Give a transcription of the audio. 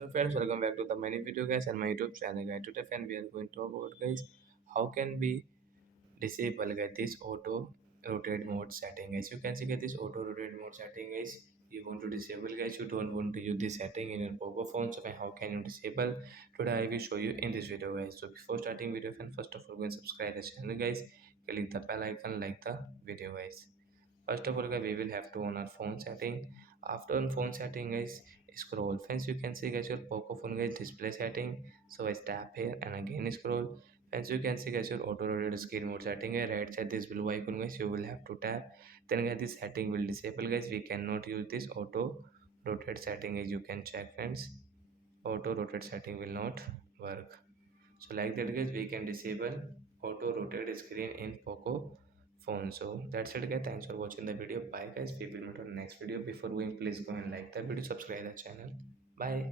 So friends, welcome back to the many video guys and my YouTube channel guys. Today friend we are going to talk about guys how can we disable guys this auto rotate mode setting. As you can see guys, this auto rotate mode setting is you want to disable guys, you don't want to use this setting in your Poco phone. So how can you disable? Today I will show you in this video guys. So before starting video friend, first of all go and subscribe the channel guys, click the bell icon, like the video guys. First of all guys, we will have to on our phone setting. After on phone setting guys, scroll. Friends, you can see guys your Poco phone guys display setting. So I tap here and again scroll. Friends, you can see guys your auto rotate screen mode setting here. Right side this blue icon guys, you will have to tap. Then guys this setting will disable guys. We cannot use this auto rotate setting, as you can check friends. Auto rotate setting will not work. So like that guys, we can disable auto rotate screen in Poco phone. So that's it guys, thanks for watching the video. Bye guys, we will meet on next video. Before going, please go and like the video, subscribe the channel. Bye.